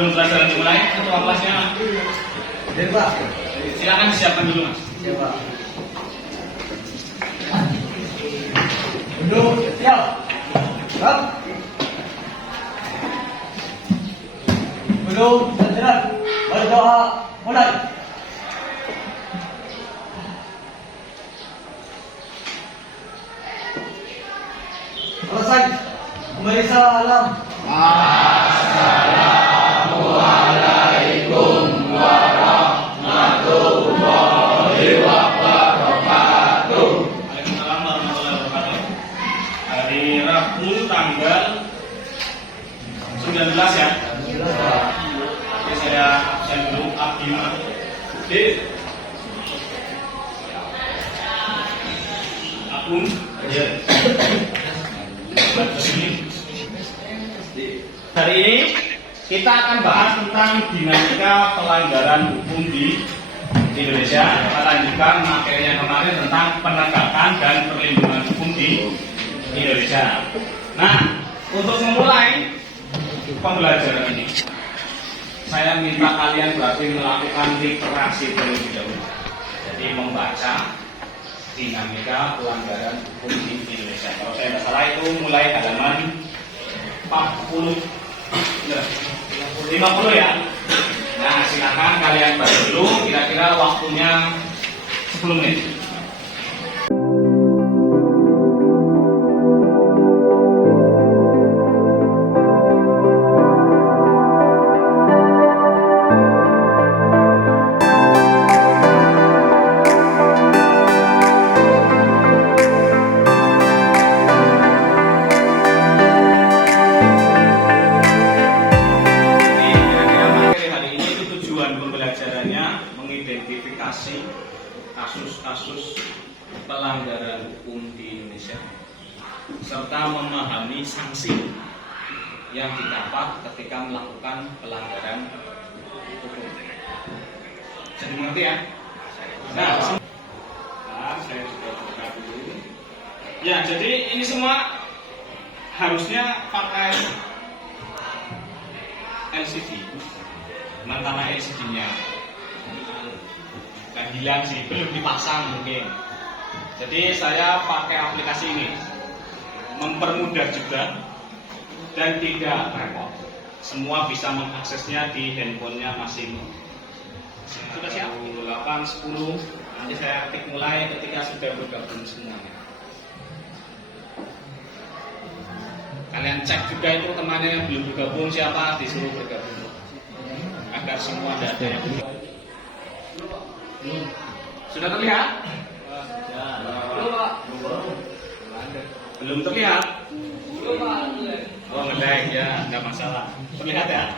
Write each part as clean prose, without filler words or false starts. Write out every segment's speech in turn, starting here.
sebelum pelajaran dimulai, ketua kelasnya silakan disiapkan dulu mas. Ya Pak. Duduk, siap. Siap. Belum terjerat. Berdoa mulai. Selesai. Pemirsa alam. Assalamualaikum warahmatullahi wabarakatuh. Waalaikumsalam warahmatullahi wabarakatuh. Hari Rabu tanggal 19 ya. Nanti saya absen dulu Abimah. Agung. Hari ini kita akan bahas tentang dinamika pelanggaran hukum di Indonesia. Kita lanjutkan materi yang kemarin tentang penegakan dan perlindungan hukum di Indonesia. Nah, untuk memulai pembelajaran ini, saya minta kalian berarti melakukan literasi terlebih dahulu. Jadi membaca dinamika pelanggaran hukum di Indonesia. Kalau saya tidak salah itu mulai halaman 50 ya. Nah, silakan kalian baca dulu. Kira-kira waktunya 10 menit. Mengidentifikasi kasus-kasus pelanggaran hukum di Indonesia serta memahami sanksi yang didapat ketika melakukan pelanggaran hukum. Jadi mengerti ya? Nah, saya sudah buka dulu. Ya, jadi ini semua harusnya pakai LCD. Mana LCD-nya? Hilang sih, belum dipasang mungkin. Jadi saya pakai aplikasi ini, mempermudah juga dan tidak repot. Semua bisa mengaksesnya di handphonenya masing. Sudah siap? 8, 10. Nanti saya ketik mulai ketika sudah bergabung semuanya. Kalian cek juga itu temannya yang belum bergabung siapa, disuruh bergabung agar semua ada yang bergabung. Sudah terlihat? Belum terlihat? Oh, ngelag ya, nggak masalah. Terlihat ya?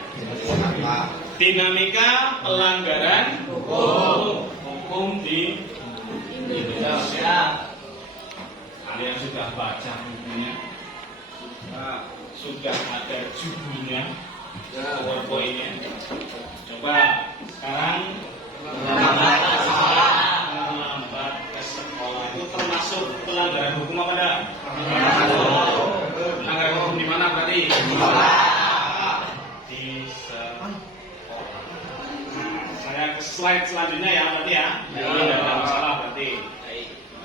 Dinamika pelanggaran hukum di Indonesia. Kalian sudah baca bukunya? Sudah ada judulnya, PowerPoint-nya. Coba sekarang melambat ke sekolah itu termasuk pelanggaran hukum apa enggak? Pelanggaran hukum di mana berarti? Di sekolah. Saya ke slide selanjutnya ya berarti ya. Tidak ada masalah berarti.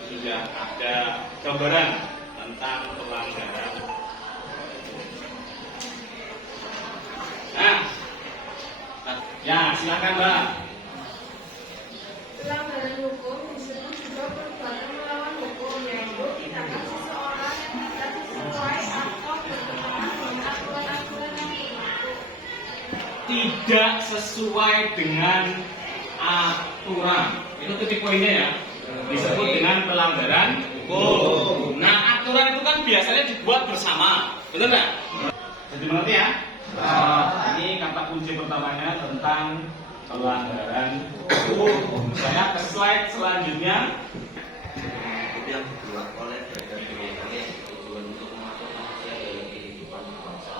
Sudah ada gambaran tentang pelanggaran. Nah, ya silakan Mbak. Pelanggaran hukum disebut juga perbuatan melawan hukum, yaitu tindakan seseorang yang tidak sesuai atau bertentangan dengan aturan-aturan yang berlaku. Tidak sesuai dengan aturan. Itu titik poinnya ya. Disebut dengan pelanggaran hukum. Nah, aturan itu kan biasanya dibuat bersama, betul nggak? Jadi mengerti ya? Ini kata kunci pertamanya tentang pelanggaran hukum. Saya ke slide selanjutnya. Itu yang dibuat oleh badan pengawas tujuan untuk mengatur manusia dalam kehidupan berbangsa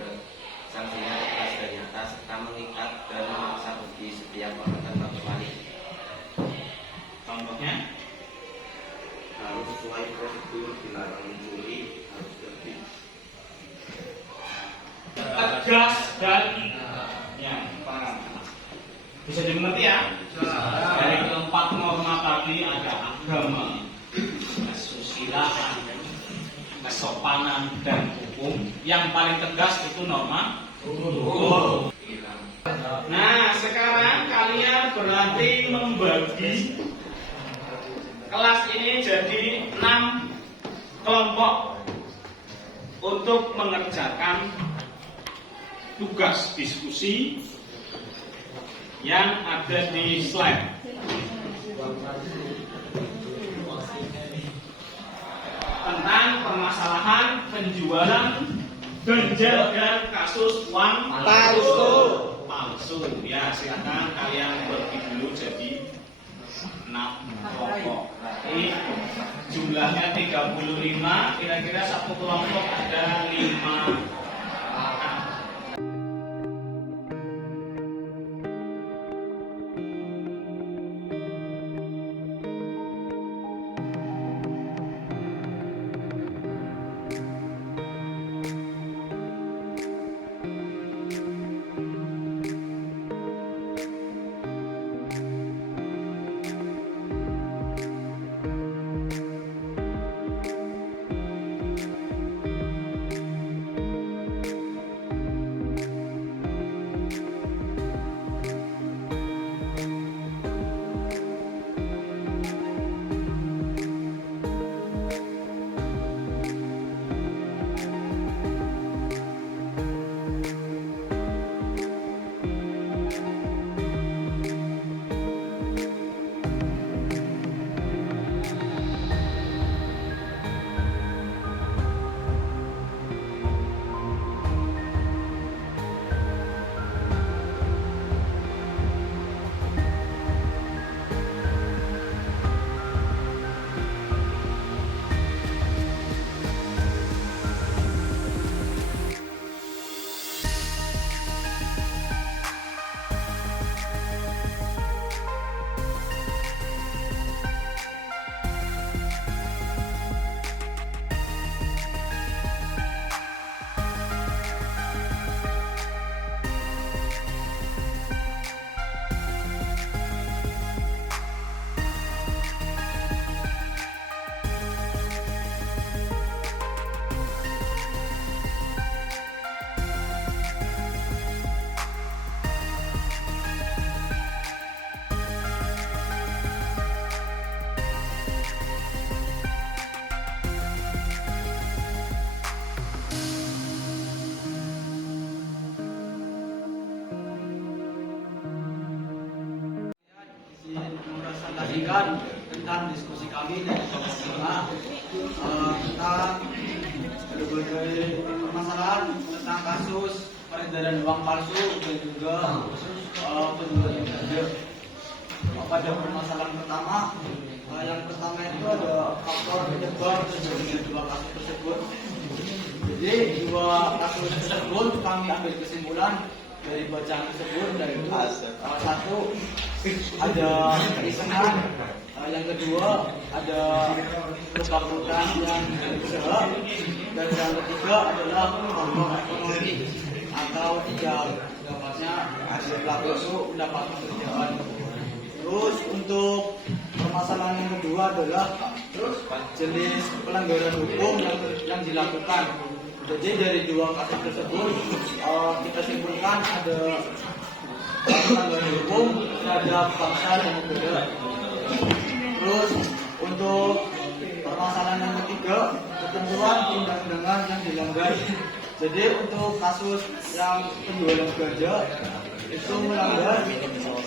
dan sanksinya tegas dan nyata serta mengikat dan memaksa bukti setiap orang tanpa kecuali. Contohnya Harus sesuai prosedur, dilarang mencuri, harus tertib. tegas dan kesusilaan, kesopanan dan hukum. Yang paling tegas itu norma hukum. Nah, sekarang kalian berarti membagi kelas ini jadi 6 kelompok untuk mengerjakan tugas diskusi yang ada di slide. Tentang permasalahan penjualan ganja dan kasus uang palsu. Ya, silakan kalian bagi dulu jadi 6 kelompok. Berarti jumlahnya 35, kira-kira satu kelompok ada 5 orang. Presentasikan tentang diskusi kami dari Komisi 5 tentang berbagai permasalahan tentang kasus peredaran uang palsu dan juga penjualan ganja. Pada permasalahan pertama, yang pertama itu ada faktor penyebab terjadinya dua kasus tersebut. Jadi dua kasus tersebut kami ambil kesimpulan dari bacaan tersebut dari satu ada keisengan, yang kedua ada kebangkrutan yang berusaha, dan yang ketiga adalah faktor ekonomi atau tidak dapatnya hasil pelaku itu mendapat pekerjaan. Terus untuk permasalahan yang kedua adalah jenis pelanggaran hukum yang dilakukan. Jadi dari dua kasus tersebut kita simpulkan ada pelanggaran hukum terhadap bangsa dan negara. Terus untuk permasalahan yang ketiga, ketentuan undang-undangan yang dilanggar. Jadi untuk kasus yang penjualan ganja itu melanggar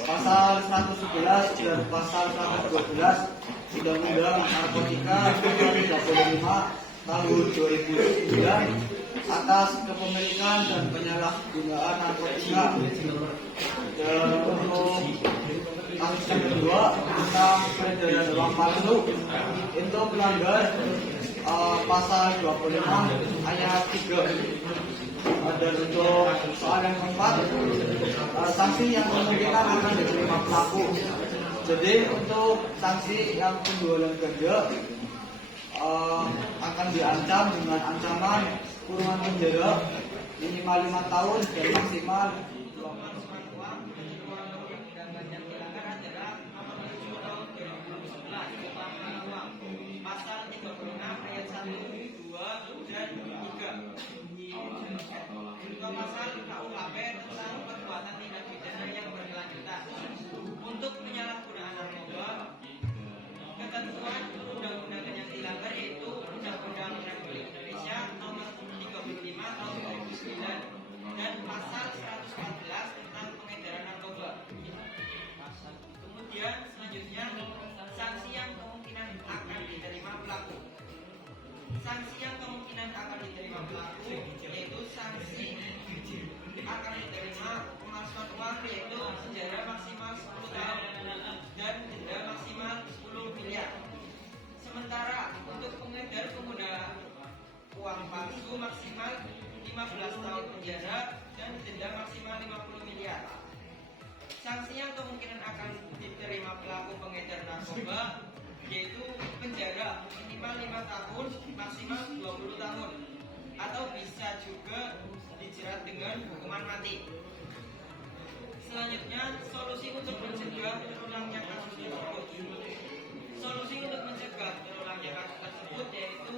pasal 111 dan pasal 112 Undang-Undang Narkotika Nomor 35 Tahun 2009 atas kepemilikan dan penyalahgunaan narkotika. Dan untuk kasus yang kedua tentang peredaran uang palsu itu melanggar pasal 26 ayat 3. Dan untuk soal yang keempat, sanksi yang kemungkinan akan diterima pelaku. Jadi untuk sanksi yang penjualan ganja akan diancam dengan ancaman kurungan penjara minimal 5 tahun dan maksimal 12 bulan uang. Dan yang dilanggar adalah nomor 7 tahun 2011 tentang uang pasal 36 ayat Sanksi yang kemungkinan akan diterima pelaku yaitu sanksi akan diterima pemasukan uang yaitu penjara maksimal 10 tahun dan denda maksimal 10 miliar. Sementara untuk pengedar pengguna uang palsu maksimal 15 tahun penjara dan denda maksimal 50 miliar. Sanksi yang kemungkinan akan diterima pelaku pengedar narkoba yaitu penjara minimal 5 tahun maksimal 20 tahun atau bisa juga dijerat dengan hukuman mati. Selanjutnya, solusi untuk mencegah terulangnya kasus tersebut. Solusi untuk mencegah terulangnya kasus tersebut yaitu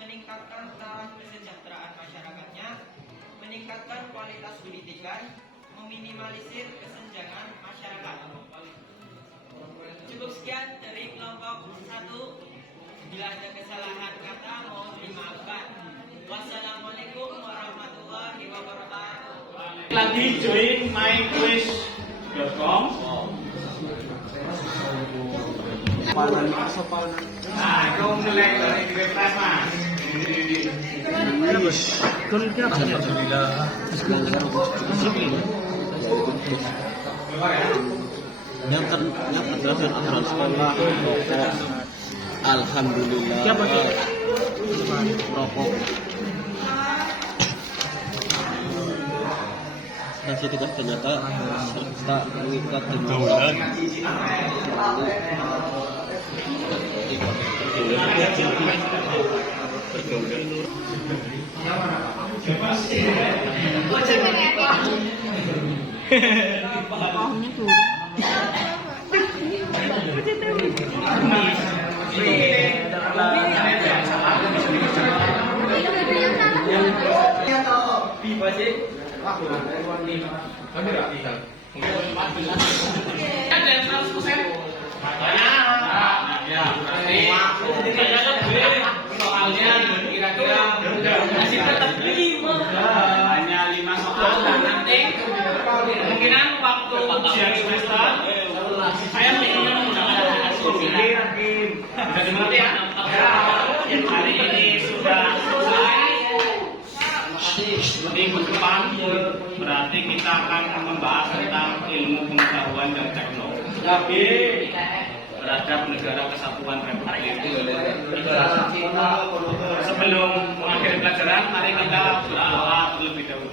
meningkatkan taraf kesejahteraan masyarakatnya, meningkatkan kualitas pendidikan, meminimalisir kesenjangan masyarakat. Cukup sekian dari kelompok 1. Bila ada kesalahan kata mohon dimaafkan. Wassalamualaikum warahmatullahi wabarakatuh. Lagi join myquiz.com. Nah, itu nilai dari refresh mas. Yang terjelaskan aturan sekolah, rokok, alhamdulillah, rokok. Hasil kita ternyata serta mengikat dengan soalnya kira-kira masih tetap 5. Hanya 5 soal dan nanti kemungkinan waktu ujian semester saya ingin menggunakan asumsi. Bisa dimengerti ya? Yang hari ini sudah selesai. Minggu depan berarti kita akan membahas tentang ilmu pengetahuan dan teknologi terhadap negara kesatuan Republik Indonesia. Sebelum mengakhiri pelajaran, mari kita berdoa terlebih dahulu.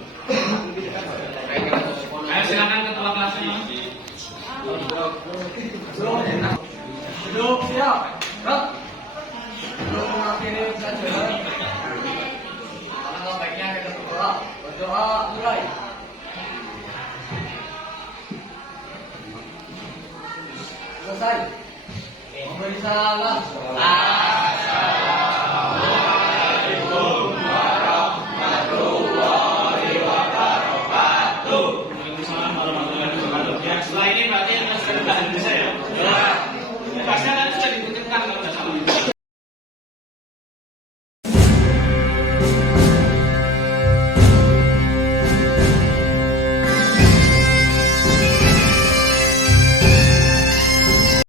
Ayo silakan ketua kelasnya. Duduk siap. Sebelum mengakhiri pelajaran, alangkah baiknya kita berdoa. Berdoa mulai. Selesai. Memberi salam.